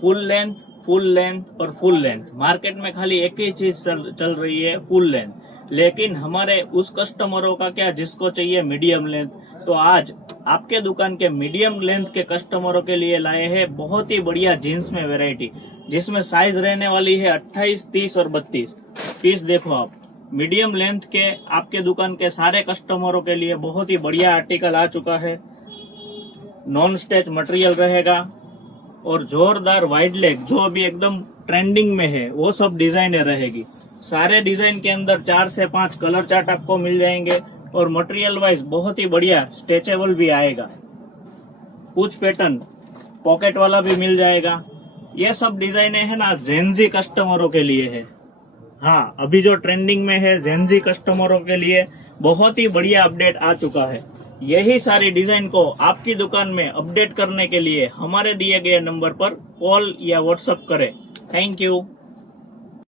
Full length और full length. Market में खाली एक ही चीज चल रही है, फुल लेंथ, लेकिन हमारे उस कस्टमरों का क्या जिसको चाहिए मीडियम लेंथ। तो आज आपके दुकान के मीडियम लेंथ के कस्टमरों के लिए लाए हैं बहुत ही बढ़िया जीन्स में वैरायटी, जिसमें साइज रहने वाली है 28, 30 और 32 पीस। देखो आप, मीडियम लेंथ के आपके दुकान के सारे कस्टमरों के लिए बहुत ही बढ़िया आर्टिकल आ चुका है। नॉन स्टेच मटेरियल रहेगा और जोरदार वाइड लेग जो अभी एकदम ट्रेंडिंग में है वो सब डिजाइनें रहेगी। सारे डिजाइन के अंदर 4 से 5 कलर चार्ट आपको मिल जाएंगे और मटेरियल वाइज बहुत ही बढ़िया स्ट्रेचेबल भी आएगा। पूछ पैटर्न पॉकेट वाला भी मिल जाएगा। ये सब डिजाइने है ना जेनजी कस्टमरों के लिए है। हाँ, अभी जो ट्रेंडिंग में है जेनजी कस्टमरों के लिए बहुत ही बढ़िया अपडेट आ चुका है। यही सारी डिजाइन को आपकी दुकान में अपडेट करने के लिए हमारे दिए गए नंबर पर कॉल या व्हाट्सएप करें। Thank you.